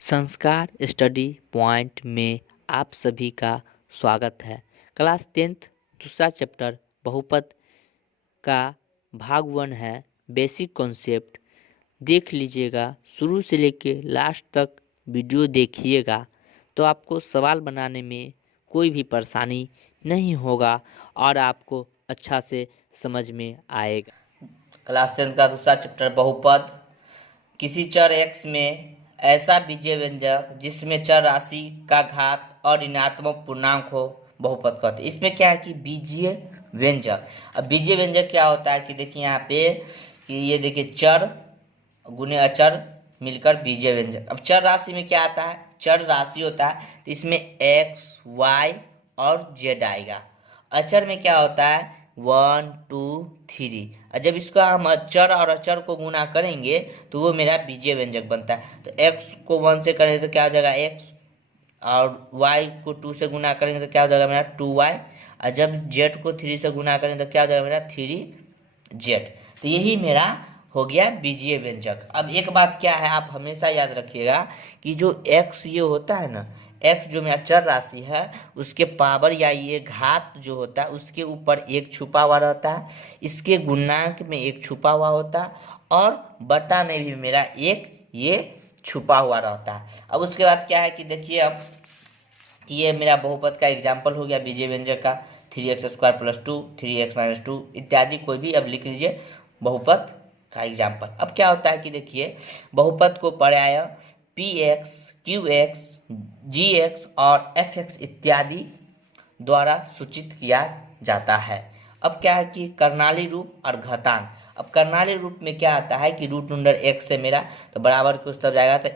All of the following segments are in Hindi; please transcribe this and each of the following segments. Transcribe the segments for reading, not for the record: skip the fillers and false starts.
संस्कार स्टडी पॉइंट में आप सभी का स्वागत है। क्लास 10th दूसरा चैप्टर बहुपद का भाग 1 है बेसिक कॉन्सेप्ट। देख लीजिएगा, शुरू से लेके लास्ट तक वीडियो देखिएगा तो आपको सवाल बनाने में कोई भी परेशानी नहीं होगा और आपको अच्छा से समझ में आएगा। क्लास 10th का दूसरा चैप्टर बहुपद। किसी चर x में ऐसा बीजीय व्यंजक जिसमें चर राशि का घात और ऋणात्मक पूर्णांक हो बहुपद कहते हैं। इसमें क्या है कि बीजीय व्यंजक। अब बीजीय व्यंजक क्या होता है कि देखिए यहाँ पे कि ये देखिए चर गुने अचर मिलकर बीजीय व्यंजक। अब चर राशि में क्या आता है, चर राशि होता है तो इसमें x, y और z आएगा। अचर में क्या होता है 1, 2, 3। और जब इसका हम चर और अचर को गुना करेंगे तो वो मेरा बीजीय व्यंजक बनता है। तो x को 1 से करेंगे तो क्या हो जाएगा x, और y को 2 से गुना करेंगे तो क्या हो जाएगा मेरा 2y, और जब z को 3 से गुना करेंगे तो क्या हो जाएगा मेरा 3z। तो यही मेरा हो गया बीजीय व्यंजक। अब एक बात क्या है, आप हमेशा याद रखिएगा कि जो x ये होता है ना, x जो मेरा चर राशि है उसके पावर या ये घात जो होता है उसके ऊपर एक छुपा हुआ रहता है, इसके गुणांक में एक छुपा हुआ होता है और बटा में भी मेरा एक ये छुपा हुआ रहता है। अब उसके बाद क्या है कि देखिए, अब ये मेरा बहुपद का एग्जाम्पल हो गया बीजीय व्यंजक का 3x² + 2, 3x - 2 इत्यादि कोई भी अब लिख लीजिए बहुपद का एग्जाम्पल। अब क्या होता है कि देखिए बहुपद को पर्याय px, qx, gx और fx इत्यादि द्वारा सूचित किया जाता है। अब क्या है कि कर्णाली रूप और घातांक। अब कर्णाली रूप में क्या आता है कि √x है मेरा, तो बराबर के उस तरफ जाएगा तो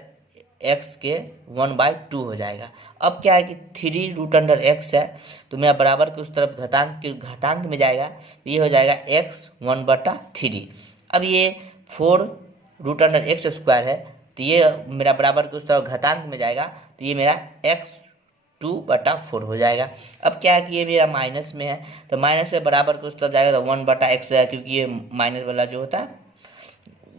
x के 1/2 हो जाएगा। अब क्या है कि 3√x है तो मेरा बराबर के उस तरफ घातांक में जाएगा तो ये हो जाएगा x 1/3। अब ये 4√x² है तो ये मेरा बराबर के उस तरफ घातांक में जाएगा तो ये मेरा x 2/4 हो जाएगा। अब क्या है कि ये मेरा माइनस में है तो माइनस में बराबर के उस तरफ जाएगा तो 1/x हो जाएगा, क्योंकि ये माइनस वाला जो होता है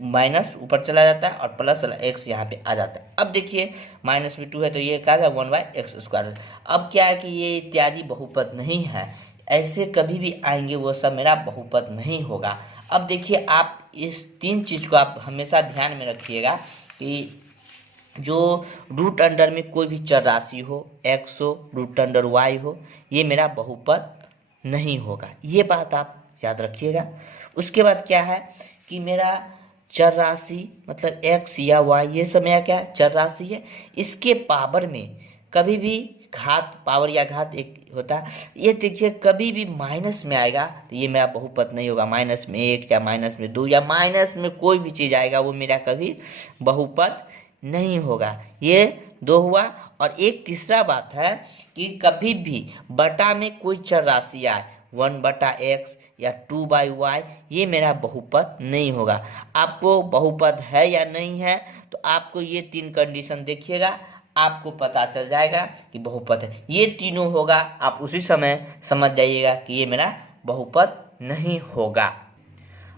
माइनस ऊपर चला जाता है और प्लस वाला x यहाँ पे आ जाता है। अब देखिए माइनस में 2 है तो ये क्या है 1/x²। अब क्या है कि ये इत्यादि बहुपद नहीं है, ऐसे कभी भी आएंगे वो सब मेरा बहुपद नहीं होगा। अब देखिए, आप इस 3 चीज़ को आप हमेशा ध्यान में रखिएगा कि जो √अंडर में कोई भी चर राशि हो, x हो, √y हो, ये मेरा बहुपद नहीं होगा, ये बात आप याद रखिएगा। उसके बाद क्या है कि मेरा चर राशि मतलब x या y ये सब मेरा क्या चर राशि है, इसके पावर में कभी भी घात, पावर या घात एक होता है, ये देखिए कभी भी माइनस में आएगा तो ये मेरा बहुपद नहीं होगा। -1 या -2 या माइनस में कोई भी चीज़ आएगा वो मेरा कभी बहुपद नहीं होगा। ये 2 हुआ। और एक तीसरा बात है कि कभी भी बटा में कोई चर राशि आए 1/x या 2/y, ये मेरा बहुपद नहीं होगा। आपको बहुपद है या नहीं है तो आपको ये 3 कंडीशन देखिएगा, आपको पता चल जाएगा कि बहुपद है। ये तीनों होगा, आप उसी समय समझ जाइएगा कि ये मेरा बहुपद नहीं होगा।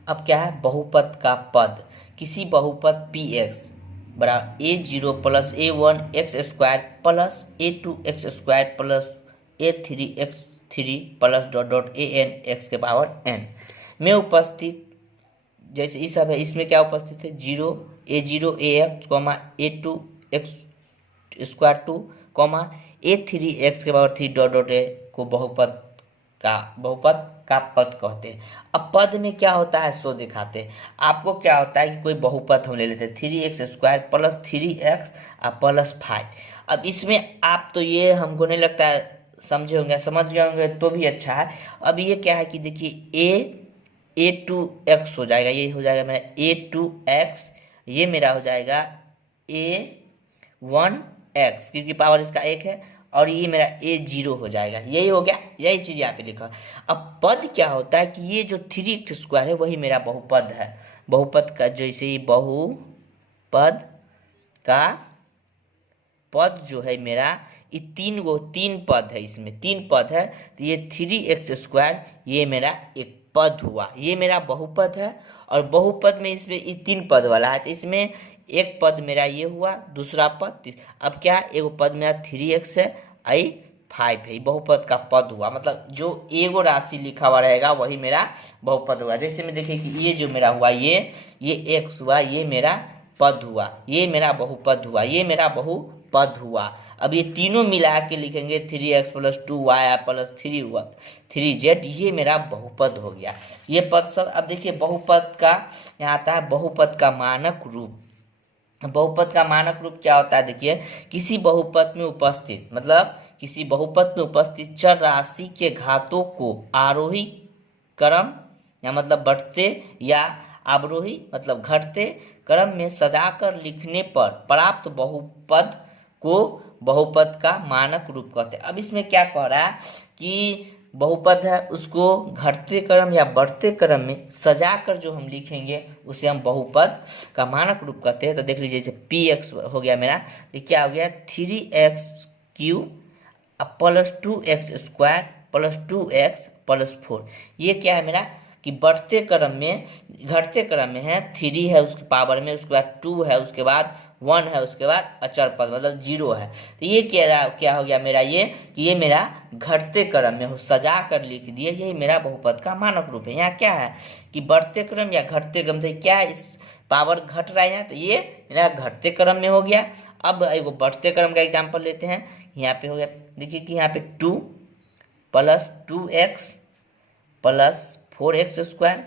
अब क्या है बहुपद का पद। किसी बहुपद px बराबर a0 + a1x² + a2x² + a3x3 + ... an x⁴n में उपस्थित, जैसे इस सब है, इसमें क्या उपस्थित है 0 a0 ax, a2x² 2, a3x⁴ a को बहुपद का पद कहते हैं। अब पद में क्या होता है सो दिखाते हैं। आपको क्या होता है कि कोई बहुपद हम ले लेते हैं 3x² + 3x + 5। अब इसमें आप तो ये हमको नहीं लगता है समझे होंगे, समझ गए होंगे तो भी अच्छा है। अब ये क्या है कि देखिए a2x हो जाएगा, ये हो जाएगा मेरा a2x, ये मेरा हो जाएगा a1x क्योंकि पावर इसका 1 है, और ये मेरा a0 हो जाएगा। यही हो गया, यही चीज़ यहाँ पे लिखा। अब पद क्या होता है कि ये जो 3x² है वही मेरा बहुपद है। बहुपद का जैसे ही बहुपद का पद जो है मेरा, ये 3 पद है, इसमें 3 पद है तो ये 3x² ये मेरा एक पद हुआ। ये मेरा बहुपद है और बहुपद में इसमें ये 3 पद वाला है, तो इसमें एक पद मेरा ये हुआ, दूसरा पद। अब क्या है, एगो पद मेरा 3x है, आई 5 है, बहुपद का पद हुआ। मतलब जो एगो राशि लिखा हुआ रहेगा वही मेरा बहुपद हुआ। जैसे में देखिए कि ये जो मेरा हुआ, ये x हुआ, ये मेरा पद हुआ, ये मेरा बहुपद हुआ, ये मेरा बहुपद हुआ। अब ये तीनों मिला के लिखेंगे 3x + 2y + 3 हुआ 3z, ये मेरा बहुपद हो गया। ये पद सब। अब देखिए बहुपद का यहाँ आता है बहुपद का मानक रूप। बहुपद का मानक रूप क्या होता है, देखिए किसी बहुपद में उपस्थित, मतलब किसी बहुपद में उपस्थित चर राशि के घातों को आरोही क्रम या मतलब बढ़ते या अवरोही मतलब घटते क्रम में सजाकर लिखने पर प्राप्त बहुपद को बहुपद का मानक रूप कहते हैं। अब इसमें क्या कह रहा है कि बहुपद है उसको घटते क्रम या बढ़ते क्रम में सजाकर जो हम लिखेंगे उसे हम बहुपद का मानक रूप कहते हैं। तो देख लीजिए जैसे px हो गया मेरा, ये क्या हो गया 3x³ + 2x² + 2x + 4। ये क्या है मेरा कि बढ़ते क्रम में, घटते क्रम में है 3 है उसके पावर में, उसके बाद 2 है, उसके बाद 1 है, उसके बाद अचर पद मतलब 0 है। तो ये क्या हो गया मेरा, ये कि ये मेरा घटते क्रम में हो, सजा कर लिख दिए, यही मेरा बहुपद का मानक रूप है। यहाँ क्या है कि बढ़ते क्रम या घटते क्रम से क्या है, इस पावर घट रहा है, तो ये मेरा घटते क्रम में हो गया। अब एगो बढ़ते क्रम का एग्जाम्पल लेते हैं। यहाँ पे हो गया, देखिए कि यहाँ पे 2 + 2x + 4x²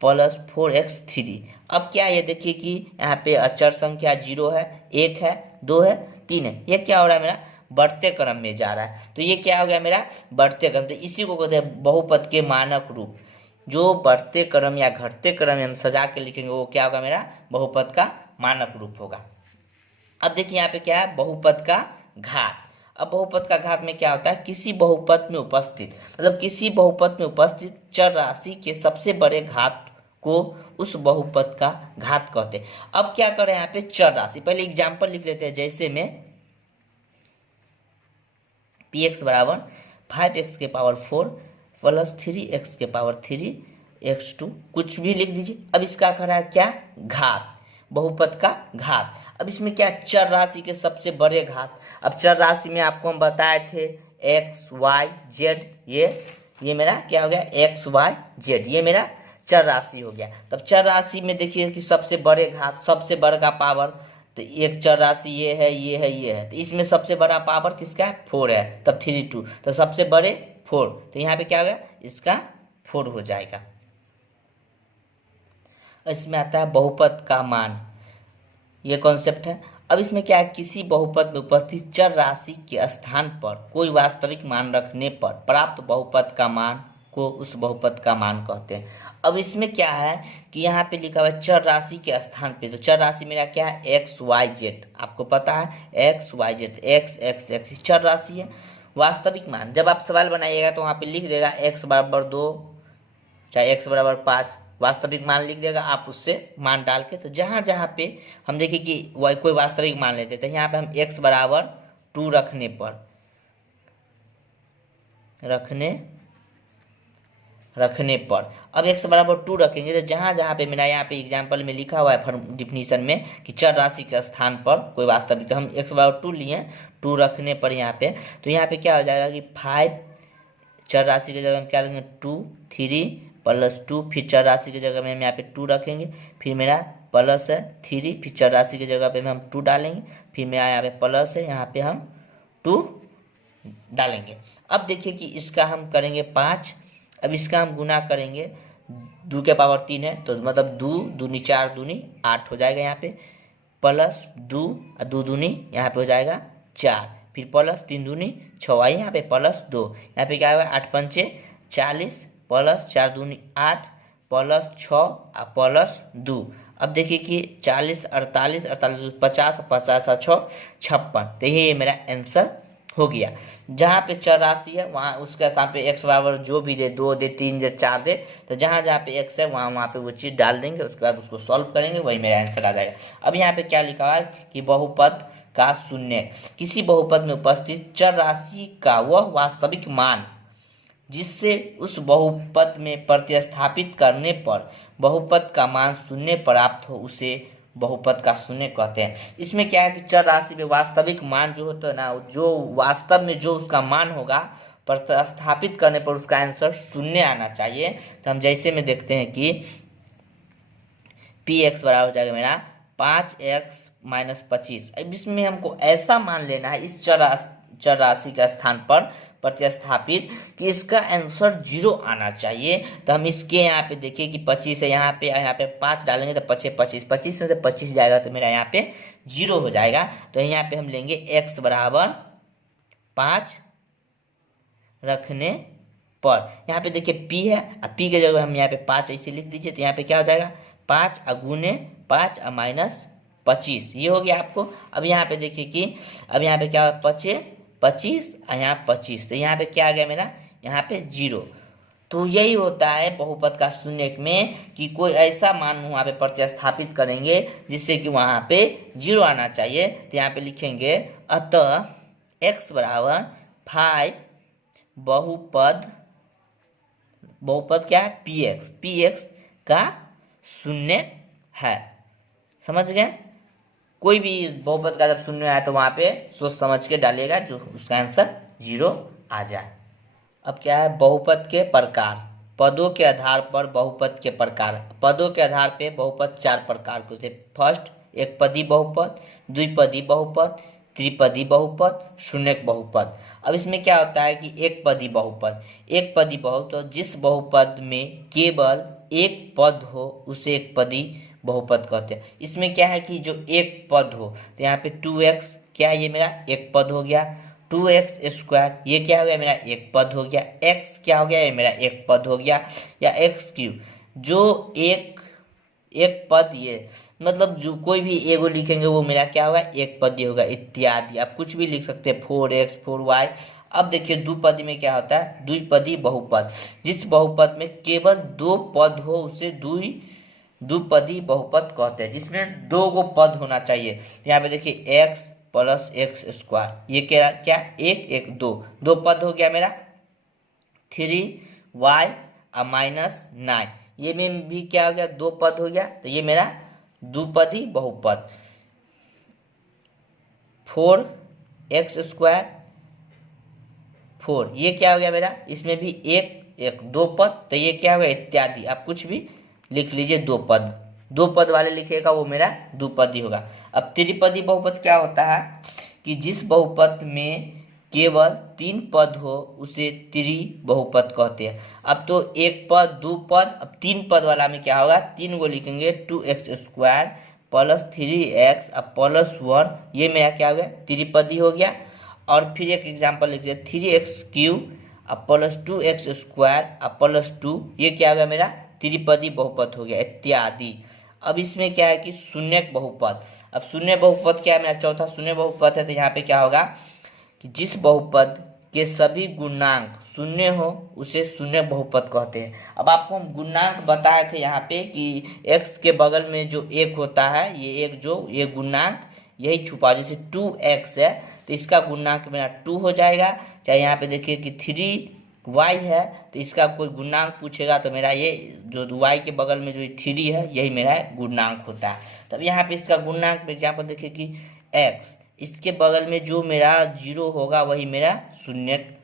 + 4x3। अब क्या है, ये देखिए कि यहाँ पे अचर संख्या 0 है, 1 है, 2 है, 3 है। ये क्या हो रहा है मेरा बढ़ते क्रम में जा रहा है, तो ये क्या हो गया मेरा बढ़ते क्रम। तो इसी को कहते हैं बहुपद के मानक रूप। जो बढ़ते क्रम या घटते क्रम में हम सजा के लिखेंगे वो क्या होगा मेरा बहुपद का मानक रूप होगा। अब देखिए यहाँ पे क्या है बहुपद का घात। अब बहुपद का घात में क्या होता है, किसी बहुपद में उपस्थित, मतलब किसी बहुपद में उपस्थित चर राशि के सबसे बड़े घात को उस बहुपद का घात कहते हैं। अब क्या करें यहाँ पे चर राशि, पहले एग्जाम्पल लिख लेते हैं। जैसे में px = 5x⁴ + 3x⁴ x2 कुछ भी लिख दीजिए। अब इसका कह रहा है क्या घात, बहुपद का घात। अब इसमें क्या चर राशि के सबसे बड़े घात। अब चर राशि में आपको हम बताए थे x y z, ये मेरा क्या हो गया x y z, ये मेरा चर राशि हो गया। तब चर राशि में देखिए कि सबसे बड़े घात, सबसे बड़ा का पावर, तो एक चर राशि ये है, ये है, ये है, तो इसमें सबसे बड़ा पावर किसका है 4 है, तब 3 2, तो सबसे बड़े 4, तो यहाँ पे क्या हो गया इसका 4 हो जाएगा। इसमें आता है बहुपद का मान, ये कॉन्सेप्ट है। अब इसमें क्या है, किसी बहुपद में उपस्थित चर राशि के स्थान पर कोई वास्तविक मान रखने पर प्राप्त बहुपद का मान को उस बहुपद का मान कहते हैं। अब इसमें क्या है कि यहाँ पे लिखा हुआ है चर राशि के स्थान पे, तो चर राशि मेरा क्या है एक्स वाई जेड, आपको पता है X Y Z, X X X चर राशि है। वास्तविक मान, जब आप सवाल बनाइएगा तो वहाँ पे लिख देगा x = 2 चाहे x = 5, वास्तविक मान लिख देगा, आप उससे मान डाल के, तो जहाँ जहाँ पे हम देखिए कि कोई वास्तविक मान लेते तो यहाँ पे हम x = 2 रखने पर अब x = 2 रखेंगे तो जहाँ जहाँ पे मेरा यहाँ पे एग्जाम्पल में लिखा हुआ है डिफिनीशन में कि चर राशि के स्थान पर कोई वास्तविक, तो हम x = 2 लिए, 2 रखने पर यहाँ पे, तो यहाँ पे क्या हो जाएगा कि 5 चर राशि की जगह हम क्या लेंगे 2 3 + 2, फिर चर राशि की जगह में हम यहाँ पे 2 रखेंगे, फिर मेरा प्लस है 3, फिर चर राशि की जगह पे हम 2 डालेंगे, फिर मेरा यहाँ पे प्लस है, यहाँ पे हम 2 डालेंगे। अब देखिए कि इसका हम करेंगे 5, अब इसका हम गुना करेंगे 2 के पावर 3 है, तो मतलब 2 दूनी 4 दूनी 8 हो जाएगा, यहाँ पे प्लस 2 2 दूनी यहाँ पे हो जाएगा 4, फिर प्लस 3 दूनी 6 आई, यहाँ पे प्लस 2, यहाँ पे क्या होगा 8 पंचे 40 प्लस 4 दूनी 8 प्लस 6 प्लस 2। अब देखिए कि 40 48 48 50 50 6 56, तो ये मेरा आंसर हो गया। जहाँ पे चर राशि है वहाँ उसके स्थान पे x = जो भी दे, 2 दे 3 दे 4 दे, तो जहाँ जहाँ पे x है वहाँ पे वो चीज़ डाल देंगे, उसके बाद उसको सॉल्व करेंगे, वही मेरा आंसर आ जाएगा। अब यहाँ पे क्या लिखा हुआ है कि बहुपद का शून्य, किसी बहुपद में उपस्थित चर राशि का वह वास्तविक मान जिससे उस बहुपद में प्रतिस्थापित करने पर बहुपद का मान शून्य प्राप्त हो उसे बहुपद का शून्य कहते हैं। इसमें क्या है कि चर राशि में वास्तविक मान जो होता है ना, जो वास्तव में जो उसका मान होगा प्रतिस्थापित करने पर उसका आंसर शून्य आना चाहिए। तो हम जैसे में देखते हैं कि पी एक्स बराबर हो जाएगा मेरा 5x-25। अब इसमें हमको ऐसा मान लेना है इस चर राशि के स्थान पर प्रतिस्थापित कि इसका आंसर 0 आना चाहिए। तो हम इसके यहाँ पे देखिए कि 25 है, यहाँ पे 5 डालेंगे तो 25 में से 25 जाएगा तो मेरा यहाँ पे 0 हो जाएगा। तो यहाँ पे हम लेंगे x बराबर 5 रखने पर, यहाँ पे देखिए p है, अब p के जगह हम यहाँ पे 5 ऐसे लिख दीजिए। तो यहाँ पे क्या हो जाएगा 5 गुने 5 -25, ये हो गया आपको। अब यहाँ पे देखिए कि अब यहाँ पे क्या 25 और यहाँ 25, तो यहाँ पे क्या आ गया मेरा यहाँ पे 0। तो यही होता है बहुपद का शून्य में कि कोई ऐसा मान वहाँ पे प्रतिस्थापित करेंगे जिससे कि वहाँ पे 0 आना चाहिए। तो यहाँ पे लिखेंगे अतः x बराबर 5 बहुपद क्या है px का शून्य है। समझ गए? कोई भी बहुपद का जब शून्य आए तो वहां पे सोच समझ के डालिएगा जो उसका आंसर 0 आ जाए। अब क्या है बहुपद के प्रकार, पदों के आधार पर बहुपद के प्रकार। पदों के आधार पे बहुपद 4 प्रकार के होते हैं। फर्स्ट एकपदी बहुपद, द्विपदी बहुपद, त्रिपदी बहुपद, शून्यक बहुपद। अब इसमें क्या होता है कि एकपदी बहुपद जिस बहुपद में केवल एक पद हो उसे एकपदी बहुपद कहते हैं। इसमें क्या है कि जो एक पद हो, तो यहाँ पे 2x क्या है, ये मेरा एक पद हो गया। 2x², ये क्या हो गया मेरा एक पद हो गया। x क्या हो गया, ये मेरा एक पद हो गया। या x³ जो एक पद, ये मतलब जो कोई भी एगो लिखेंगे वो मेरा क्या होगा एक पद होगा, इत्यादि। आप कुछ भी लिख सकते हैं 4x 4y। अब देखिए द्विपदी में क्या होता है, द्विपदी बहुपद जिस बहुपद में केवल 2 पद हो उसे द्विपदी बहुपद कहते हैं, जिसमें 2 गो पद होना चाहिए। यहाँ पे देखिए x + x², ये क्या 2 पद हो गया मेरा। 3y -9, ये में भी क्या हो गया 2 पद हो गया, तो ये मेरा द्विपदी बहुपद। 4x², 4, ये क्या हो गया मेरा, इसमें भी एक 2 पद, तो ये क्या हो गया इत्यादि। आप कुछ भी लिख लीजिए 2 पद वाले लिखिएगा वो मेरा द्विपदी होगा। अब त्रिपदी बहुपद क्या होता है कि जिस बहुपद में केवल 3 पद हो उसे बहुपद कहते हैं। अब तो एक पद 2 पद, अब 3 पद वाला में क्या होगा 3 को लिखेंगे 2x² + 3x +1, ये मेरा क्या हो गया त्रिपदी हो गया। और फिर एक एग्जाम्पल लिख दिया 3x³ + 2x² +2, ये क्या हो गया मेरा त्रिपदी बहुपद हो गया, इत्यादि। अब इसमें क्या है कि शून्यक बहुपद। अब शून्य बहुपद क्या है मेरा चौथा शून्य बहुपद है। तो यहाँ पे क्या होगा कि जिस बहुपद के सभी गुणांक शून्य हो उसे शून्य बहुपद कहते हैं। अब आपको हम गुणांक बताए थे यहाँ पे कि x के बगल में जो एक होता है, ये गुणांक यही छुपा, जैसे 2x है तो इसका गुणांक मेरा 2 हो जाएगा। चाहे यहाँ पे देखिए कि 3y है तो इसका कोई गुणांक पूछेगा तो मेरा ये जो y के बगल में जो 3 है यही मेरा गुणांक होता है। तब यहाँ पे इसका गुणांक में यहाँ पर देखिए कि x, इसके बगल में जो मेरा 0 होगा वही मेरा शून्यक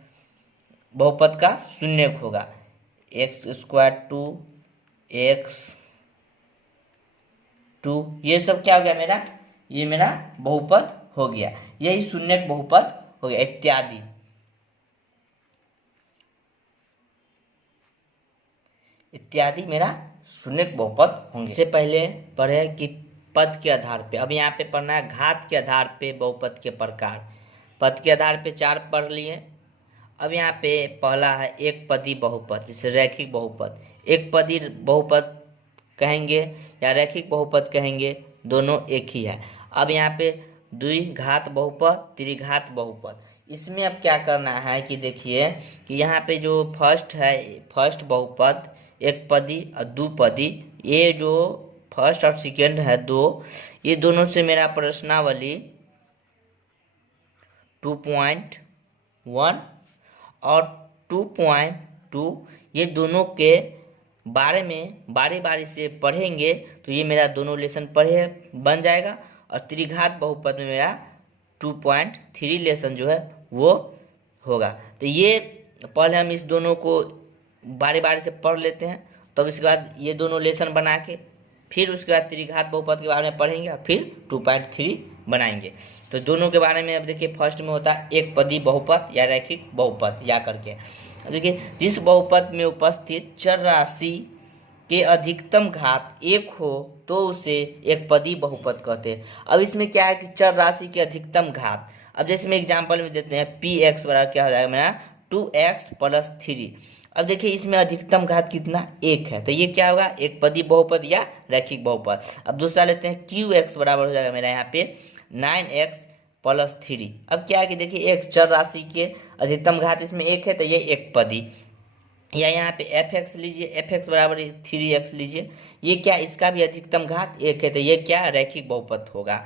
बहुपद का शून्यक होगा। x², 2x2, ये सब क्या हो गया मेरा, ये मेरा बहुपद हो गया, यही शून्यक बहुपद हो गया, इत्यादि मेरा शून्यक बहुपद होंगे। इससे पहले पढ़े कि पद के आधार पे, अब यहाँ पे पढ़ना है घात के आधार पे बहुपद के प्रकार। पद के आधार पे 4 पढ़ लिए। अब यहाँ पे पहला है एक पदी बहुपद, जैसे रैखिक बहुपद। एक पदी बहुपद कहेंगे या रैखिक बहुपद कहेंगे, दोनों एक ही है। अब यहाँ पे द्विघात बहुपद, त्रिघात बहुपद। इसमें अब क्या करना है कि देखिए कि यहाँ पे जो फर्स्ट बहुपद एक पदी और द्विपदी, ये जो फर्स्ट और सेकेंड है 2, ये दोनों से मेरा प्रश्नावली 2.1 और ये दोनों के बारे में बारी बारी से पढ़ेंगे तो ये मेरा दोनों लेसन पढ़े बन जाएगा। और त्रिघात बहुपद में मेरा 2.3 लेसन जो है वो होगा। तो ये पहले हम इस दोनों को बारी बारी से पढ़ लेते हैं, तब इसके बाद ये दोनों लेसन बना के फिर उसके बाद त्रिघात बहुपद के बारे में पढ़ेंगे और फिर 2.3 बनाएंगे। तो दोनों के बारे में अब देखिए, फर्स्ट में होता है एक पदी बहुपद या रैखिक बहुपद या करके। देखिए, जिस बहुपद में उपस्थित चर राशि के अधिकतम घात 1 हो तो उसे एक पदी बहुपद कहते हैं। अब इसमें क्या है कि चर राशि के अधिकतम घात, अब जैसे मैं एग्जांपल में देते हैं पी एक्स बराबर क्या हो जाएगा मेरा 2x + 3। अब देखिए इसमें अधिकतम घात कितना 1 है, तो ये क्या होगा एक पदी बहुपद या रैखिक बहुपद। अब दूसरा लेते हैं क्यू एक्स बराबर हो जाएगा मेरा यहाँ पे 9x + 3। अब क्या है कि देखिए एक चर राशि के अधिकतम घात इसमें 1 है तो ये एक पदी, या यहाँ पे एफ एक्स लीजिए, एफ एक्स बराबर 3x लीजिए, ये क्या इसका भी अधिकतम घात 1 है तो ये क्या रैखिक बहुपद होगा।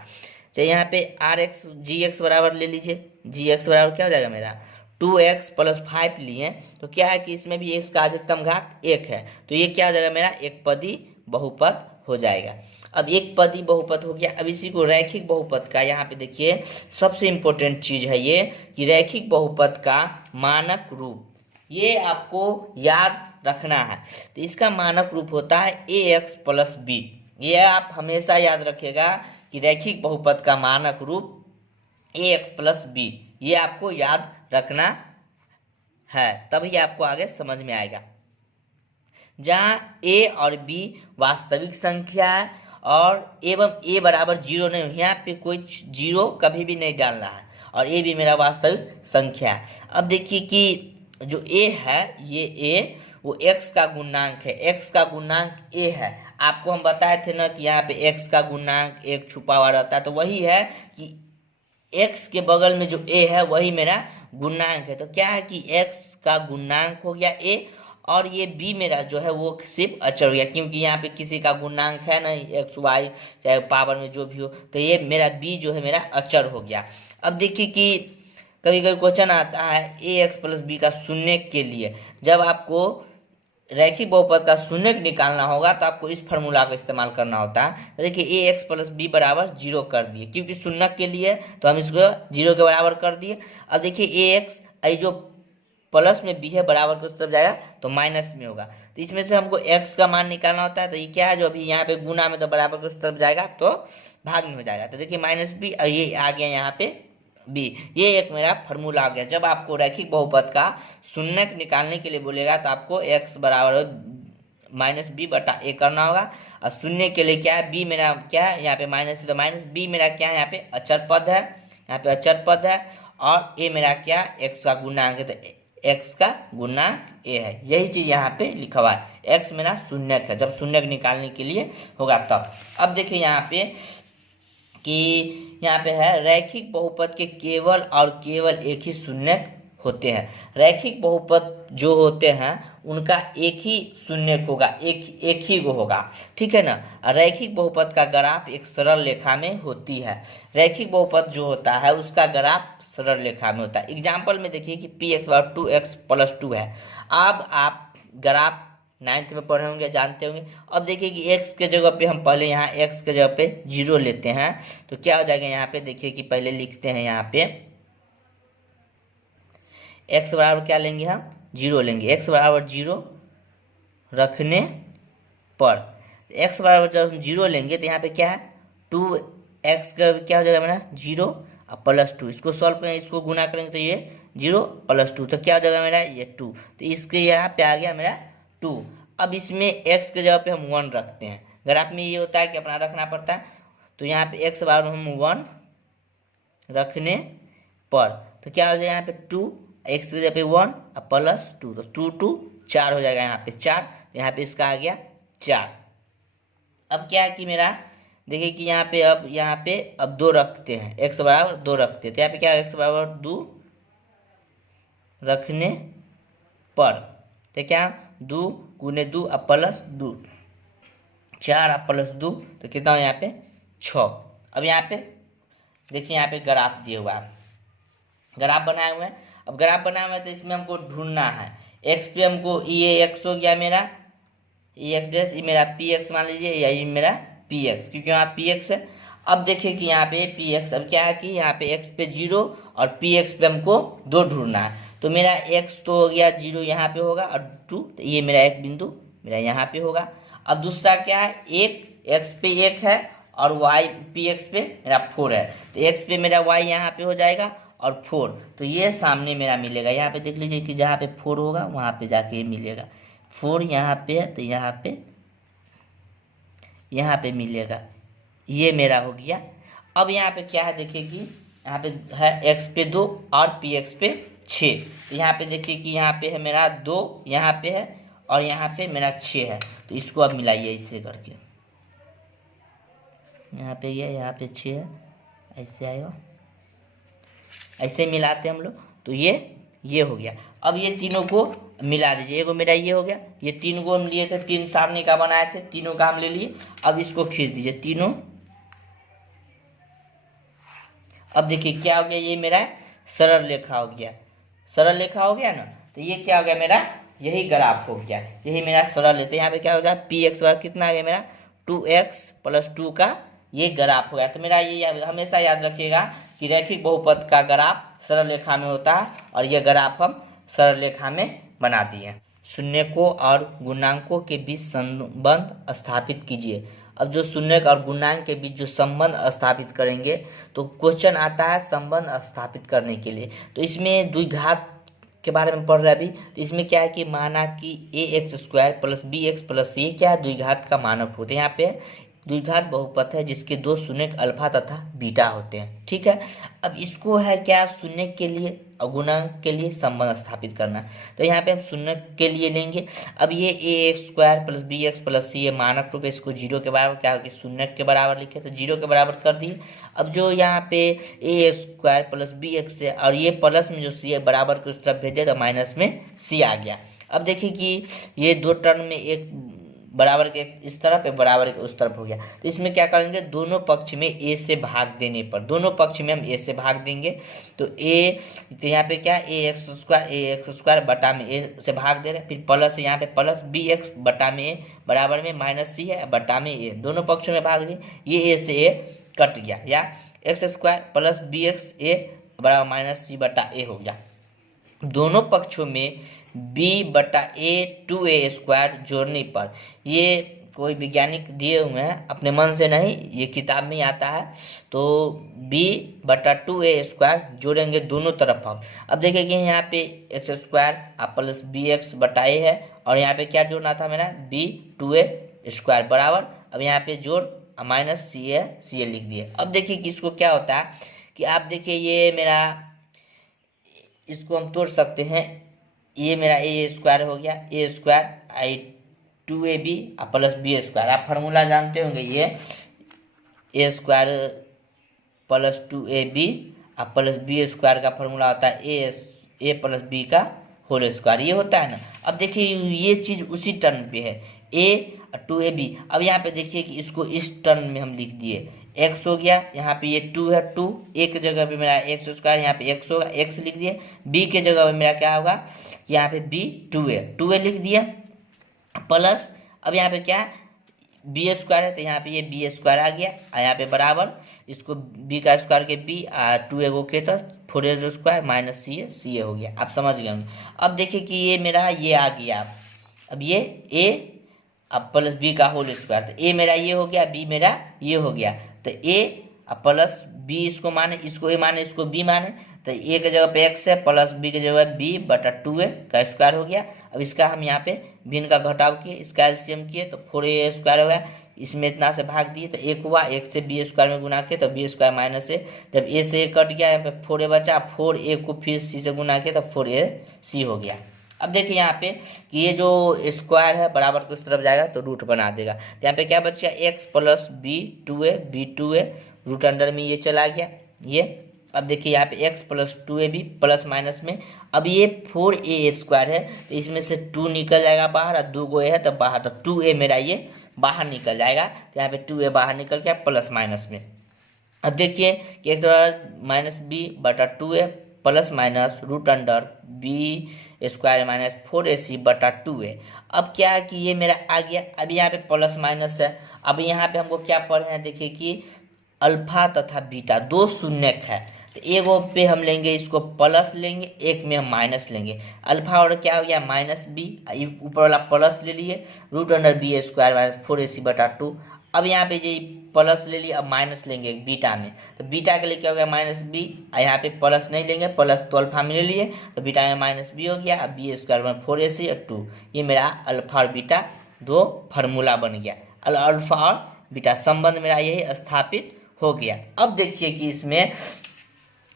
तो यहाँ पे आर एक्स जी एक्स बराबर ले लीजिए, जी एक्स बराबर क्या हो जाएगा मेरा 2x + 5 लिए, तो क्या है कि इसमें भी इसका अधिकतम घात 1 है तो ये क्या हो जाएगा मेरा एक पदी बहुपद हो जाएगा। अब एक पदी बहुपद हो गया। अब इसी को रैखिक बहुपद का, यहाँ पे देखिए सबसे इम्पोर्टेंट चीज है ये कि रैखिक बहुपद का मानक रूप, ये आपको याद रखना है। तो इसका मानक रूप होता है ax + b। ये आप हमेशा याद रखिएगा कि रैखिक बहुपद का मानक रूप ax + b, ये आपको याद रखना है, तभी आपको आगे समझ में आएगा। जहाँ a और b वास्तविक संख्या है और एवं a बराबर 0 नहीं, यहाँ पे कोई 0 कभी भी नहीं डालना है, और a भी मेरा वास्तविक संख्या है। अब देखिए कि जो a है ये a वो x का गुणांक है, x का गुणांक a है। आपको हम बताए थे ना कि यहाँ पे x का गुणांक एक छुपा हुआ रहता है, तो वही है कि x के बगल में जो a है वही मेरा गुणांक है। तो क्या है कि x का गुणांक हो गया a, और ये b मेरा जो है वो सिर्फ अचर हो गया, क्योंकि यहाँ पे किसी का गुणांक है नहीं x y चाहे पावर में जो भी हो, तो ये मेरा b जो है मेरा अचर हो गया। अब देखिए कि कभी कभी क्वेश्चन आता है ax + b का शून्य के लिए, जब आपको रैखिक बहुपद का शून्य निकालना होगा तो आपको इस फार्मूला का इस्तेमाल करना होता है। तो देखिए ax + b बराबर 0 कर दिए, क्योंकि शून्य के लिए तो हम इसको 0 के बराबर कर दिए। अब देखिए ax जो प्लस में b है बराबर को उस तरफ जाएगा तो माइनस में होगा, तो इसमें से हमको x का मान निकालना होता है। तो ये क्या है जो अभी यहाँ पे गुना में तो बराबर को उस तरफ जाएगा तो भाग में हो जाएगा। तो देखिए -b और ये आ गया यहाँ पे b, ये एक मेरा फार्मूला आ गया। जब आपको रैखिक बहुपद का शून्य निकालने के लिए बोलेगा तो आपको x बराबर -b/a करना होगा, और शून्य के लिए क्या है b मेरा क्या है यहाँ पे माइनस, तो -b मेरा क्या है यहाँ पे अचर पद है, यहाँ पे अचर पद है, और a मेरा क्या x का गुणांक है, तो x का गुणांक a है। यही चीज यहाँ पे लिखा हुआ है, x मेरा शून्य है, जब शून्य निकालने के लिए होगा तब। अब देखिए यहाँ पे कि यहाँ पे है रैखिक बहुपद के केवल और केवल एक ही शून्य होते हैं। रैखिक बहुपद जो होते हैं उनका एक ही शून्य होगा, एक ही वो होगा, ठीक है ना। रैखिक बहुपद का ग्राफ एक सरल रेखा में होती है। रैखिक बहुपद जो होता है उसका ग्राफ सरल रेखा में होता है। एग्जाम्पल में देखिए कि px = 2x + 2 है। अब आप ग्राफ 9th में पढ़े होंगे, जानते होंगे। अब देखिए कि x के जगह पे हम पहले यहाँ x के जगह पे 0 लेते हैं, तो क्या हो जाएगा यहाँ पे देखिए कि पहले लिखते हैं यहाँ पे x बराबर क्या लेंगे हम 0 लेंगे। x बराबर 0 रखने पर x बराबर जब हम 0 लेंगे तो यहाँ पे क्या है 2x का क्या हो जाएगा मेरा 0 और +2, इसको सॉल्व करेंगे, इसको गुना करेंगे तो ये 0 + 2, तो क्या हो जाएगा मेरा ये 2, तो इसके यहाँ पे आ गया मेरा 2। अब इसमें x के जगह पे हम 1 रखते हैं। ग्राफ में ये होता है कि अपना रखना पड़ता है, तो यहाँ पे x बराबर हम 1 रखने पर, तो क्या हो जाएगा यहाँ पे 2, x की जगह पे 1 और +2, तो 2 2 4 हो जाएगा यहाँ पे 4, तो यहाँ पे इसका आ गया 4। अब क्या है कि मेरा देखिए कि यहाँ पे अब 2 रखते हैं, x बराबर 2 रखते हैं, तो यहाँ पे क्या है x बराबर 2 रखने पर, तो क्या 2 × 2 और +2 4 और +2, तो कितना हो यहाँ पे 6। अब यहाँ पे देखिए यहाँ पे ग्राफ दिया हुआ है, ग्राफ बनाए हुए हैं। अब ग्राफ बनाए हुए हैं तो इसमें हमको ढूंढना है एक्स पे हमको ये एक्स हो गया मेरा, ये एक्स डैश, ये मेरा पी एक्स मान लीजिए, या ये मेरा पी एक्स, क्योंकि यहाँ पी एक्स है। अब देखिए कि यहाँ पे पी एक्स, अब क्या है कि यहाँ पे एक्स पे 0 और पी एक्स पे हमको 2 ढूंढना है। तो मेरा एक्स तो हो गया 0 यहाँ पे होगा, और 2, तो ये मेरा एक बिंदु मेरा यहाँ पे होगा। अब दूसरा क्या है, एक एक्स पे 1 है और वाई पी एक्स पे मेरा 4 है, तो एक्स पे मेरा वाई यहाँ पे हो जाएगा और 4, तो ये सामने मेरा मिलेगा। यहाँ पे देख लीजिए कि जहाँ पे 4 होगा वहाँ पे जाके मिलेगा। 4 यहाँ पे है तो यहाँ पे मिलेगा, ये मेरा हो गया। अब यहाँ पे क्या है, देखिए कि यहाँ पे है एक्स पे 2 और पी एक्स पे 6, तो यहाँ पे देखिए कि यहाँ पे है मेरा 2 यहाँ पे है और यहाँ पे मेरा 6 है, तो इसको अब मिलाइए इससे करके। यहाँ पे ये यहाँ पे 6 है, ऐसे आएगा, ऐसे मिलाते हम लोग, तो ये हो गया। अब ये तीनों को मिला दीजिए, एगो मेरा ये हो गया, ये 3 को हम लिए थे, 3 सामने का बनाए थे, तीनों का हम ले लिए। अब इसको खींच दीजिए तीनों। अब देखिए क्या हो गया, ये मेरा सरल रेखा हो गया, सरल रेखा हो गया ना, तो ये क्या हो गया मेरा, यही ग्राफ हो गया, यही मेरा सरल है। तो यहाँ पे क्या हो गया, पी एक्स बराबर कितना आ गया मेरा 2x + 2 का ये ग्राफ हो गया। तो मेरा ये हमेशा याद रखिएगा कि रैखिक बहुपद का ग्राफ सरल रेखा में होता है, और ये ग्राफ हम सरल रेखा में बना दिए। शून्यकों और गुणांकों के बीच संबंध स्थापित कीजिए। अब जो शून्यक और गुणांक के बीच जो संबंध स्थापित करेंगे, तो क्वेश्चन आता है संबंध स्थापित करने के लिए। तो इसमें द्विघात के बारे में पढ़ रहे हैं अभी, तो इसमें क्या है कि माना कि ax² + bx + c क्या है, द्विघात का मानक होते हैं। यहाँ पे द्विघात बहुपद है जिसके 2 शून्यक अल्फा तथा बीटा होते हैं, ठीक है। अब इसको है क्या, शून्य के लिए और गुणांक के लिए संबंध स्थापित करना। तो यहाँ पे हम शून्य के लिए लेंगे। अब ये ax² + bx + c ये मानक रूप है, इसको 0 के बराबर, क्या होगी शून्य के बराबर लिखे, तो 0 के बराबर कर दिए। अब जो यहाँ पे ax² + bx है और ये प्लस में जो c है बराबर के उस तरफ भेजे, तो माइनस में c आ गया। अब देखिए कि ये 2 टर्म में एक बराबर के इस तरफ है, बराबर के उस तरफ हो गया। तो इसमें क्या करेंगे, दोनों पक्ष में a से भाग देने पर, दोनों पक्ष में हम a से भाग देंगे, तो तो यहाँ पे क्या ax² बटा में a से भाग दे रहे हैं, फिर प्लस यहाँ पे प्लस bx बटा में a बराबर में -c है बटा में a, दोनों पक्षों में भाग दिए, ये a से a कट गया, या x² + bx a बराबर -c बटा a हो गया। दोनों पक्षों में b बटा a 2a² जोड़ने पर, ये कोई वैज्ञानिक दिए हुए हैं, अपने मन से नहीं, ये किताब में आता है। तो b बटा 2a² जोड़ेंगे दोनों तरफ हम। अब देखिए कि यहाँ पे x² + bx बटा a है, और यहाँ पे क्या जोड़ना था मेरा, b 2a² बराबर, अब यहाँ पे जोड़ -ca लिख दिए। अब देखिए कि इसको क्या होता है कि आप देखिए ये मेरा, इसको हम तोड़ सकते हैं, ये मेरा a² हो गया, a² 2ab + b², आप फार्मूला जानते होंगे, ये a² + 2ab + b² का फार्मूला होता है a + b का होल स्क्वायर, ये होता है ना। अब देखिए ये चीज़ उसी टर्म पे है, a 2ab। अब यहाँ पे देखिए कि इसको इस टर्म में हम लिख दिए, x हो गया, यहाँ पे ये 2 है, 2 a के जगह पे मेरा x², यहाँ पे x होगा, x लिख दिए। b के जगह पे मेरा क्या होगा, यहाँ पे b 2a लिख दिया, प्लस अब यहाँ पे क्या है, b² है, तो यहाँ पे ये b² आ गया, और यहाँ पे बराबर इसको b का स्क्वायर के b 2a को के, तो 4a² - c हो गया, आप समझ गए होंगे। अब देखिए कि ये मेरा ये आ गया, अब ये a अब प्लस b का होल स्क्वायर, तो a मेरा ये हो गया, b मेरा ये हो गया, तो a प्लस b इसको माने, इसको a माने, इसको b माने, तो a के जगह पे x है, प्लस b के जगह b बटा 2a का स्क्वायर हो गया। अब इसका हम यहाँ पे भिन्न का घटाव किए, इसका एलसीएम किए, तो 4a² हो गया, इसमें इतना से भाग दिए, तो 1 हुआ, 1 से b² में गुना किए तो b² - a, जब a से a कट गया, यहाँ पे 4a बचा, 4a को फिर c से गुना किया तो 4ac हो गया। अब देखिए यहाँ पे कि ये जो स्क्वायर है बराबर को इस तरफ जाएगा तो रूट बना देगा, तो यहाँ पे क्या बच गया, x + b2a रूट अंडर में ये चला गया ये। अब देखिए यहाँ पे x + 2ab प्लस माइनस में, अब ये 4a² है, तो इसमें से 2 निकल जाएगा बाहर, और 2 a है तो बाहर, तो 2a मेरा ये बाहर निकल जाएगा, तो यहाँ पे 2a बाहर निकल गया प्लस माइनस में। अब देखिए कि x बराबर -b बटा 2a plus minus root under B square minus 4ac/2a। अब क्या है कि ये मेरा आ गया। अब यहाँ पे प्लस माइनस है। अब यहाँ पे हमको क्या पढ़े हैं, देखिए कि अल्फा तथा बीटा दो शून्यक है, तो एक पे हम लेंगे इसको प्लस लेंगे, एक में हम माइनस लेंगे। अल्फा और क्या हो गया माइनस बी, ऊपर वाला प्लस ले लिए, root under B square minus 4ac/2। अब यहाँ पे ये प्लस ले लिए, अब माइनस लेंगे बीटा में, तो बीटा के लिए क्या हो गया माइनस बी। यहाँ पे प्लस नहीं लेंगे, प्लस तो अल्फा में ले लिए, तो बीटा में माइनस बी हो गया। अब बी स्क्वायर में 4ac/2, ये मेरा अल्फा और बीटा दो फार्मूला बन गया। अल्फा और बीटा संबंध मेरा यही स्थापित हो गया। अब देखिए कि इसमें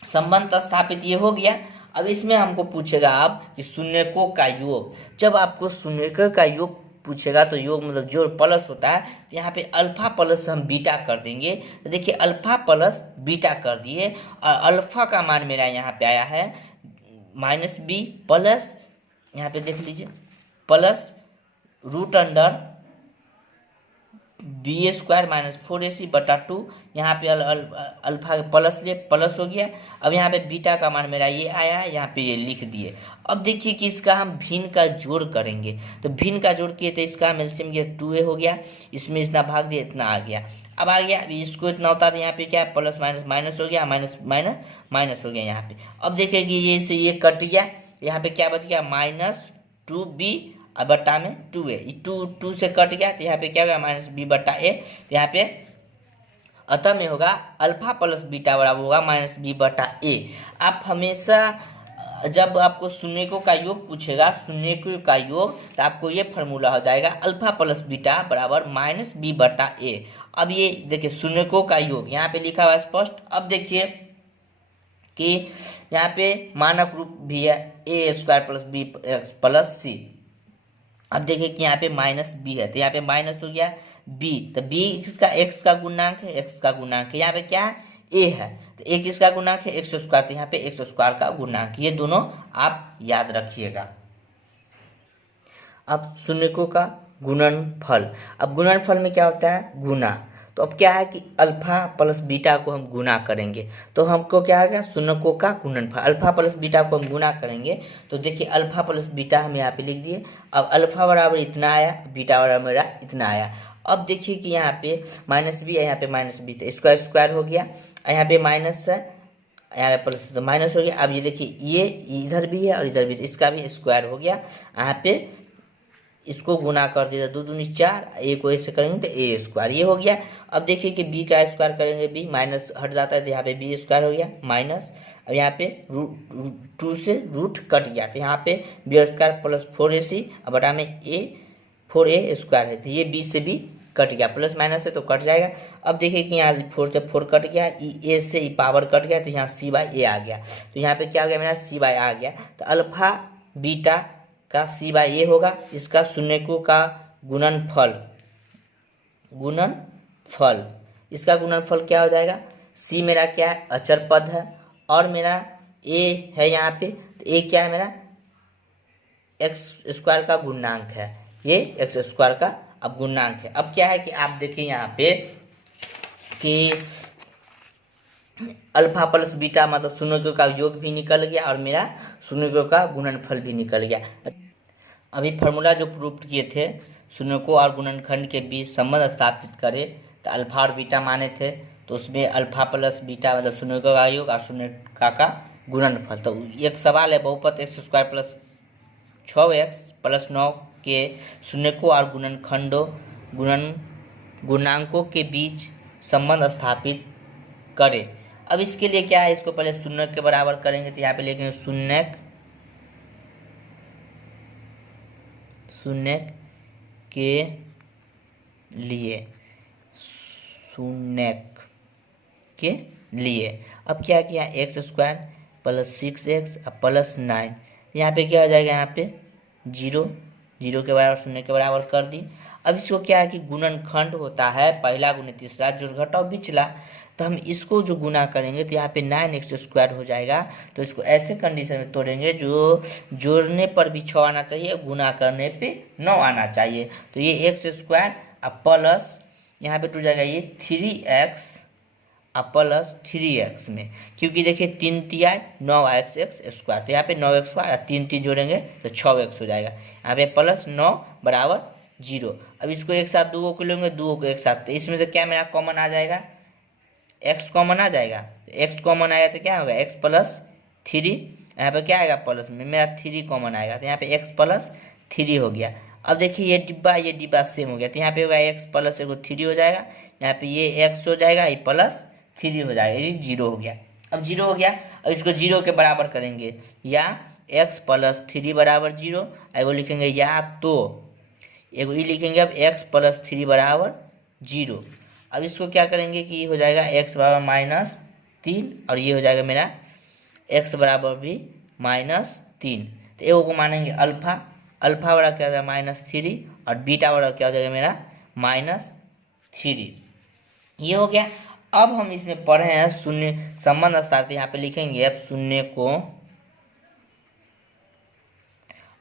संबंध स्थापित ये हो गया। अब इसमें हमको पूछेगा आप कि शून्यकों का योग। जब आपको शून्यकों का योग पूछेगा तो योग मतलब जो प्लस होता है, तो यहाँ पे अल्फा प्लस हम बीटा कर देंगे। तो देखिए अल्फा प्लस बीटा कर दिए, और अल्फा का मान मेरा यहाँ पे आया है माइनस बी प्लस, यहाँ पे देख लीजिए, plus root under B square minus 4ac/2। यहाँ पे अल्फा प्लस लिए, प्लस हो गया। अब यहाँ पे बीटा का मान मेरा ये आया है, यहाँ पे ये लिख दिए। अब देखिए कि इसका हम भिन्न का जोड़ करेंगे, तो भिन्न का जोड़ किए तो इसका हम एलसीएम किया 2a हो गया, इसमें इतना भाग दिया, इतना आ गया। अब आ गया, अभी इसको इतना होता था, यहाँ पे क्या प्लस माइनस माइनस हो गया, माइनस माइनस माइनस हो गया यहाँ पे। अब देखिए कि ये से ये कट गया, यहाँ पे क्या बच गया -2b और बट्टा में 2a, 2 से कट गया, तो यहाँ पे क्या होगा -b/a। तो यहाँ पे अतः में होगा अल्फा प्लस बीटा बराबर होगा -b/a। आप हमेशा जब आपको शून्यकों का योग पूछेगा, शून्यकों का योग, तो आपको ये फार्मूला हो जाएगा अल्फा प्लस बीटा बराबर -b/a। अब ये देखिए शून्यकों का योग यहाँ पे लिखा हुआ है स्पष्ट। अब देखिए कि यहाँ पे मानक रूप भी है a² + b + c। अब देखिए कि यहाँ पे -b है, तो यहाँ पे माइनस हो गया b, तो b किसका x का गुणांक है, x का गुणांक है। यहाँ पे क्या है a है, तो a किसका गुणांक है x², तो यहाँ पे x² का गुणांक, ये दोनों आप याद रखिएगा। अब शून्यकों का गुणनफल। अब गुणनफल में क्या होता है गुना, तो अब क्या है कि अल्फा प्लस बीटा को हम गुना करेंगे, तो हमको क्या आएगा शून्यकों का गुणनफल। अल्फा प्लस बीटा को हम गुना करेंगे, तो देखिए अल्फा प्लस बीटा हम यहाँ पे लिख दिए। अब अल्फा बराबर इतना आया, बीटा बराबर मेरा इतना आया। अब देखिए कि यहाँ पे -b है, यहाँ पे -b, तो स्क्वायर हो गया, यहाँ पे माइनस है, यहाँ पे प्लस तो माइनस हो गया। अब ये देखिए ये इधर भी है और इधर भी, इसका भी स्क्वायर हो गया। यहाँ पे इसको गुना कर दिया, 2 दूनी 4, a को ऐसे करेंगे तो a², ये हो गया। अब देखिए कि b का स्क्वायर करेंगे, b माइनस हट जाता है, तो यहाँ पे b² हो गया माइनस। अब यहाँ पे 2 से रूट कट गया, तो यहाँ पे b² + 4ac अब बटा में a 4a² है, तो ये b से b कट गया, प्लस माइनस है तो कट जाएगा। अब देखिए कि यहाँ 4 से 4 कट गया, a से पावर कट गया, तो यहाँ c/a आ गया, तो यहाँ पे क्या हो गया मेरा c/a आ गया। तो अल्फा बीटा का c/a होगा, इसका शून्यकों का गुणनफल, इसका गुणनफल क्या हो जाएगा, c मेरा क्या है अचर पद है, और मेरा a है यहाँ पे, तो a क्या है मेरा x² का गुणांक है, ये x² का अब गुणांक है। अब क्या है कि आप देखिए यहाँ पे कि अल्फा प्लस बीटा मतलब शून्यकों का योग भी निकल गया, और मेरा शून्यकों का गुणनफल भी निकल गया। अभी फार्मूला जो प्रूफ किए थे, शून्यकों और गुणनखंड के बीच संबंध स्थापित करें, तो अल्फा और बीटा माने थे, तो उसमें अल्फा प्लस बीटा मतलब शून्यकों का योग और शून्यका का गुणनफल। तो एक सवाल है, बहुपद x² + 6x + 9 के शून्यकों और गुणांकों के बीच संबंध स्थापित करें। अब इसके लिए क्या है, इसको पहले शून्य के बराबर करेंगे, तो यहाँ पे लिखेंगे शून्य के लिए अब क्या किया x² + 6x + 9, यहाँ पे क्या हो जाएगा, यहाँ पे 0 के बराबर शून्य के बराबर कर दी। अब इसको क्या है कि गुणनखंड होता है पहला गुणे तीसरा जोड़ घटाओ बिचला, तो हम इसको जो गुना करेंगे तो यहाँ पे 9x² हो जाएगा। तो इसको ऐसे कंडीशन में तोड़ेंगे जो जोड़ने पर भी 6 आना चाहिए, गुना करने पे 9 आना चाहिए। तो ये x² अब प्लस यहाँ पे टूट जाएगा ये 3x प्लस 3x में, क्योंकि देखिए 3 तिया 9x एक्स स्क्वायर, तो यहाँ पे 9x स्क्वायर 3 जोड़ेंगे तो 6x हो जाएगा। यहाँ पे प्लस 9 बराबर 0। अब इसको एक साथ दो को लेंगे, दो को एक साथ, तो इसमें से क्या मेरा कॉमन आ जाएगा, x कॉमन आ जाएगा। तो x कॉमन आएगा तो क्या होगा, x प्लस 3, यहाँ पे क्या आएगा प्लस में मेरा 3 कॉमन आएगा, तो यहाँ पे x प्लस 3 हो गया। अब देखिए ये डिब्बा सेम हो गया, तो यहाँ पे होगा x प्लस एगो 3 हो जाएगा, यहाँ पे ये x हो जाएगा, ये प्लस 3 हो जाएगा, ये 0 हो गया। अब 0 हो गया, अब इसको 0 के बराबर करेंगे, या x प्लस 3 बराबर 0, एगो लिखेंगे या तो एगो ये लिखेंगे अब x प्लस 3 बराबर 0। अब इसको क्या करेंगे कि ये हो जाएगा x बराबर -3, और ये हो जाएगा मेरा x बराबर भी -3। तो एगो को मानेंगे अल्फा, अल्फा बड़ा क्या हो जाएगा -3, और बीटा बड़ा क्या हो जाएगा मेरा -3। ये हो गया। अब हम इसमें पढ़े हैं शून्य संबंध स्थापित, यहाँ पे लिखेंगे अब शून्य को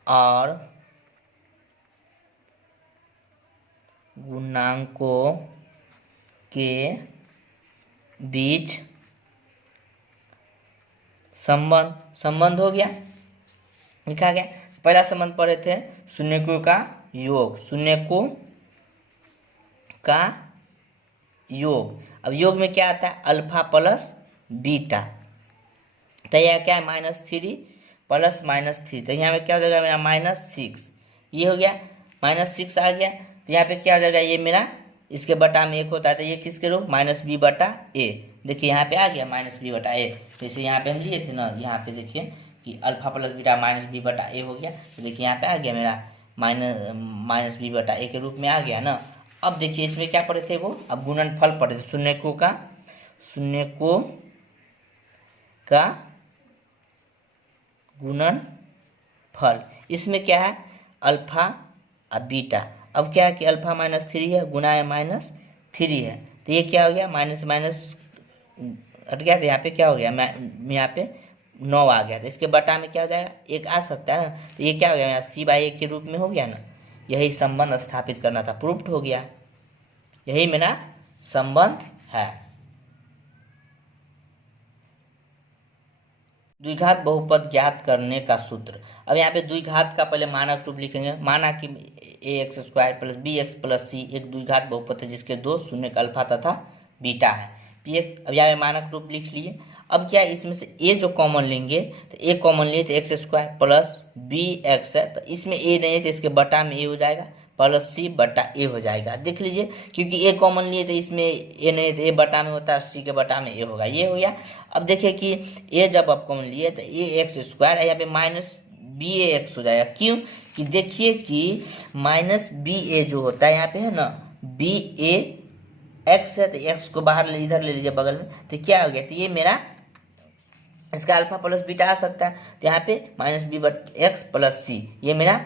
और गुणांकों के बीच संबंध हो गया, लिखा गया। पहला संबंध पढ़े थे शून्यकों का योग, शून्यकों का योग। अब योग में क्या आता है, अल्फा प्लस बीटा, तो यह क्या है -3 प्लस -3, तो यहाँ पे क्या हो जाएगा मेरा -6। ये हो गया, -6 आ गया, तो यहाँ पे क्या हो जाएगा, ये मेरा इसके बटा में 1 होता है, तो ये किसके रूप -b/a। देखिए यहाँ पे आ गया -b/a, तो इसे यहाँ पे हम लिए थे ना, यहाँ पे देखिए कि अल्फा प्लस बीटा -b/a हो गया, तो देखिए यहाँ पे आ गया मेरा -b/a के रूप में आ गया ना। अब देखिए इसमें क्या पढ़े थे वो, अब गुणनफल पढ़े थे, शून्यकों का गुणनफल। इसमें क्या है, अल्फा और बीटा। अब क्या है कि अल्फा -3 है, गुना है -3 है, तो ये क्या हो गया, माइनस माइनस हट गया, तो यहाँ पे क्या हो गया, यहाँ पे 9 आ गया, तो इसके बटा में क्या हो जाएगा, 1 आ सकता है ना, तो ये क्या हो गया, c/1 के रूप में हो गया ना। यही संबंध स्थापित करना था, प्रूफ्ड हो गया, यही मेरा संबंध है। द्विघात बहुपद ज्ञात करने का सूत्र। अब यहाँ पे द्विघात का पहले मानक रूप लिखेंगे, माना कि ax² plus bx plus c एक द्विघात बहुपद है जिसके दो शून्य का अल्फा तथा बीटा है px। अब यहाँ पे मानक रूप लिख लिए। अब क्या है, इसमें से a जो कॉमन लेंगे, तो a कॉमन लिए तो x² प्लस bx है, तो इसमें a नहीं है तो इसके बटा में a हो जाएगा, प्लस c/a हो जाएगा। देख लीजिए, क्योंकि a कॉमन लिए तो इसमें a नहीं तो a बटा में होता है, c के बटा में a होगा, ये हो गया। अब देखिए कि a जब आप कॉमन लिए तो ax² यहाँ पे -bax हो जाएगा। क्यों कि देखिए कि -ba जो होता है यहाँ पे है ना, bax है, तो x को बाहर इधर ले लीजिए बगल में, तो क्या हो गया, तो ये मेरा इसका अल्फा प्लस बीटा आ सकता है, तो यहाँ पे -b/x प्लस c, ये मेरा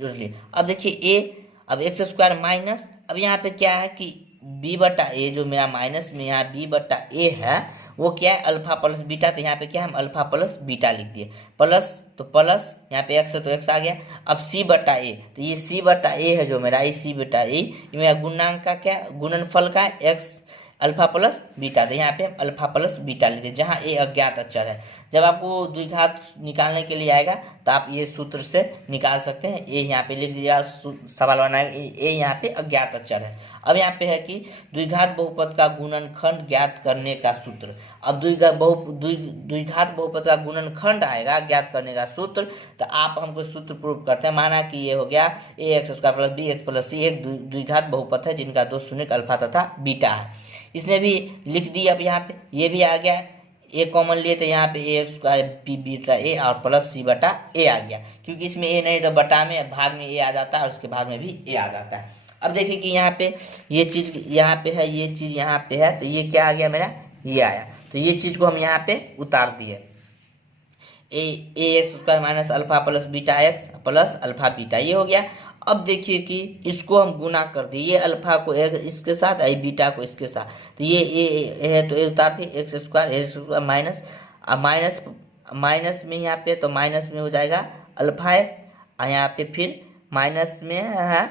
जोड़ लिए। अब देखिए a, अब x² माइनस, अब यहाँ पे क्या है कि b/a जो मेरा माइनस में यहाँ b/a है, वो क्या है अल्फा प्लस बीटा, तो यहाँ पे क्या हम अल्फा प्लस बीटा लिख दिए, प्लस तो प्लस यहाँ पे x है तो x आ गया। अब c/a, तो ये c/a है जो मेरा, ये c/a ये मेरा गुणांक का क्या गुणनफल का x अल्फा प्लस बीटा, तो यहाँ पे हम अल्फा प्लस बीटा लेते हैं, जहाँ a अज्ञात अचर है। जब आपको द्विघात निकालने के लिए आएगा तो आप ये सूत्र से निकाल सकते हैं। a यहाँ पे लिख दीजिएगा, सवाल बनाएगा, a यहाँ पे अज्ञात अचर है। अब यहाँ पे है कि द्विघात बहुपद का गुणनखंड ज्ञात करने का सूत्र। अब द्विघात बहुपद का गुणनखंड आएगा ज्ञात करने का सूत्र, तो आप हमको सूत्र प्रूव करते हैं। माना कि ये हो गया ax² plus bx plus c एक द्विघात बहुपद है जिनका दो शून्य अल्फा तथा बीटा है। इसने भी लिख दी। अब यहाँ पे ये भी आ गया, a कॉमन लिए तो यहाँ पे ax² b/a और प्लस c/a आ गया, क्योंकि इसमें a नहीं तो बटा में भाग में a आ जाता है और उसके भाग में भी a आ जाता है। अब देखिए कि यहाँ पे ये चीज़ यहाँ पे है, ये चीज़ यहाँ पे है, तो ये क्या आ गया मेरा, ये आया, तो ये चीज़ को हम यहाँ पे उतार दिए, ax² minus alpha plus beta x plus alpha beta, ये हो गया। अब देखिए कि इसको हम गुना कर दिए, ये अल्फा को एक इसके साथ और बीटा को इसके साथ, तो ये ए है तो ए उतार दिए, x² माइनस, अब माइनस में यहाँ पे तो माइनस में हो जाएगा अल्फा x, और यहाँ पे फिर माइनस में है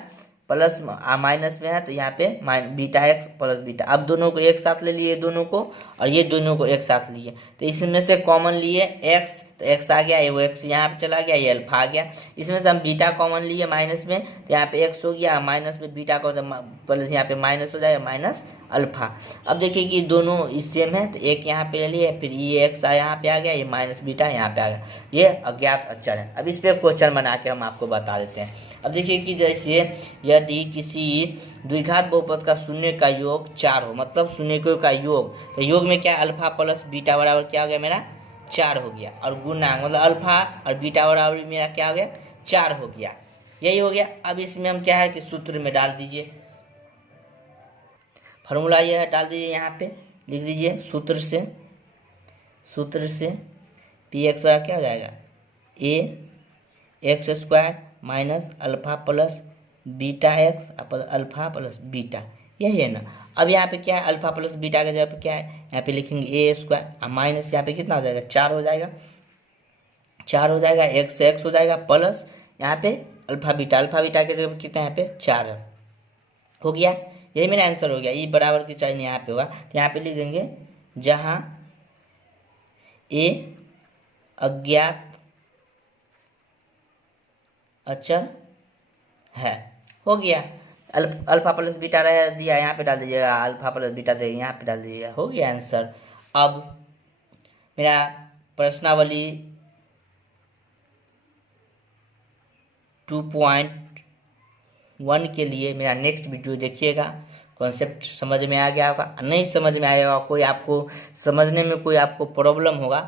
प्लस माइनस में है तो यहाँ पे बीटा एक्स प्लस बीटा। अब दोनों को एक साथ ले लिए, दोनों को, और ये दोनों को एक साथ लिए, तो इसमें से कॉमन लिए एक्स, तो एक्स आ गया, ये वो एक्स यहाँ पे चला गया, ये अल्फा आ गया। इसमें से हम बीटा कॉमन लिए माइनस में, तो यहाँ पे एक्स हो गया, माइनस में बीटा को प्लस यहाँ पे माइनस हो जाएगा, माइनस अल्फा। अब देखिए कि दोनों सेम है, तो एक यहाँ पे ले लिए, फिर ये एक्स यहाँ पे आ गया, ये माइनस बीटा यहाँ पे आ गया, ये अज्ञात अचर है। अब इस पर क्वेश्चन बना के हम आपको बता देते हैं। अब देखिए कि जैसे यदि किसी द्विघात बहुपद का शून्य का योग 4 हो, मतलब शून्यकों का योग, तो योग में क्या अल्फा प्लस बीटा बराबर क्या हो गया मेरा 4 हो गया, और गुणांक मतलब अल्फा और बीटा बराबर मेरा क्या हो गया 4 हो गया, यही हो गया। अब इसमें हम क्या है कि सूत्र में डाल दीजिए, फॉर्मूला ये है, डाल दीजिए यहाँ पे, लिख दीजिए सूत्र से पी एक्स बराबर क्या हो जाएगा, a x square minus alpha plus beta x alpha plus beta, यही है ना। अब यहाँ पे क्या है, अल्फा प्लस बीटा का जगह पे क्या है, यहाँ पे लिखेंगे ए स्क्वायर, माइनस यहाँ पे कितना हो जाएगा 4 हो जाएगा, 4 हो जाएगा, एक्स हो जाएगा, प्लस यहाँ पे अल्फा बीटा के जगह पे कितना यहाँ पे 4 है, हो गया। यही मेरा आंसर हो गया। ई बराबर की चाहिए यहाँ पे होगा, तो यहाँ पे लिख देंगे जहाँ ए अज्ञात अचर है, हो गया। अल्फा प्लस बीटा रह दिया, यहाँ पे डाल दीजिएगा, अल्फा प्लस बीटा दे यहाँ पे डाल दीजिएगा, हो गया आंसर। अब मेरा प्रश्नावली 2.1 के लिए मेरा नेक्स्ट वीडियो देखिएगा, कॉन्सेप्ट समझ में आ गया होगा, नहीं समझ में आएगा, कोई आपको समझने में कोई आपको प्रॉब्लम होगा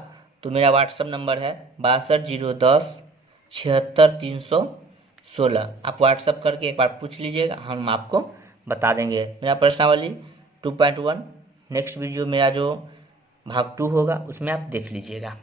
तो मेरा व्हाट्सअप नंबर है 6201076316, आप व्हाट्सअप करके एक बार पूछ लीजिएगा, हम आपको बता देंगे। मेरा प्रश्नावली 2.1 नेक्स्ट वीडियो मेरा जो भाग 2 होगा उसमें आप देख लीजिएगा।